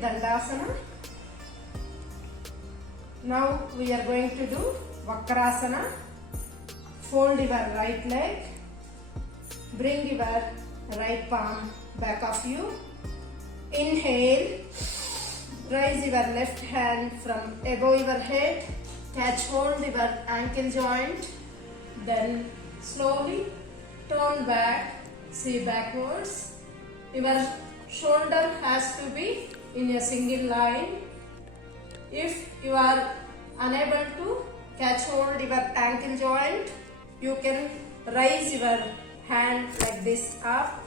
Dandasana. Now we are going to do Vakrasana. Fold your right leg. Bring your right palm back of you. Inhale. Raise your left hand from above your head. Catch hold your ankle joint. Then slowly turn back. See backwards. Your shoulder has to be in a single line. If you are unable to catch hold your ankle joint, you can raise your hand like this up.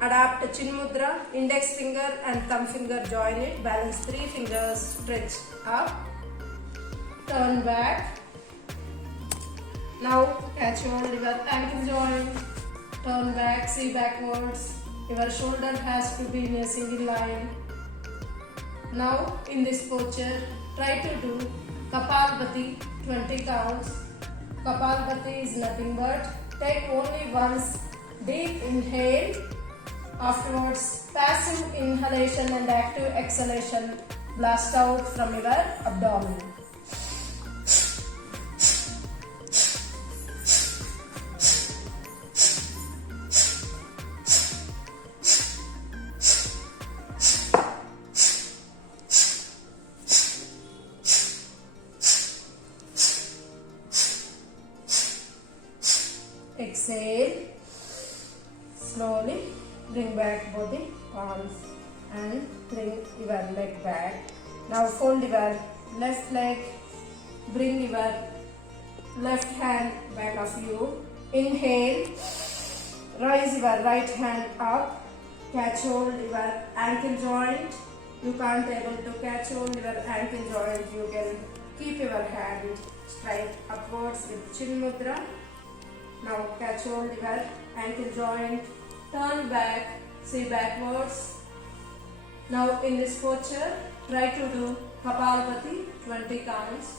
Adapt chin mudra, index finger and thumb finger join it. Balance 3 fingers, stretch up. Turn back. Now catch hold your ankle joint. Turn back, see backwards. Your shoulder has to be in a single line. Now in this posture, try to do Kapalbhati 20 counts. Kapalbhati is nothing but take only once deep inhale. Afterwards, passive inhalation and active exhalation blast out from your abdomen. Exhale. Slowly bring back both the palms and bring your leg back. Now fold your left leg. Bring your left hand back of you. Inhale. Raise your right hand up. Catch hold your ankle joint. You can't able to catch hold your ankle joint. You can keep your hand straight upwards with chin mudra. Now catch hold your ankle joint, turn back, see backwards. Now in this posture, try to do Kapalbhati 20 counts.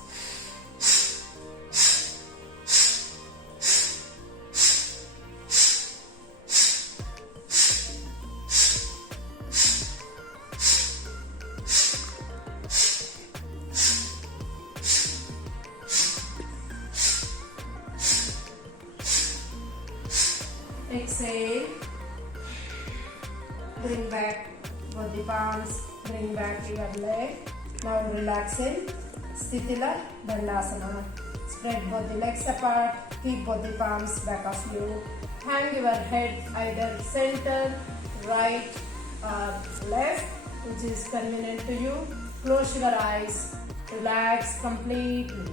Exhale. Bring back both the palms. Bring back your leg. Now relax in Sthitila Dandasana. Spread both the legs apart. Keep both the palms back of you. Hang your head either center, right or left, which is convenient to you. Close your eyes. Relax completely.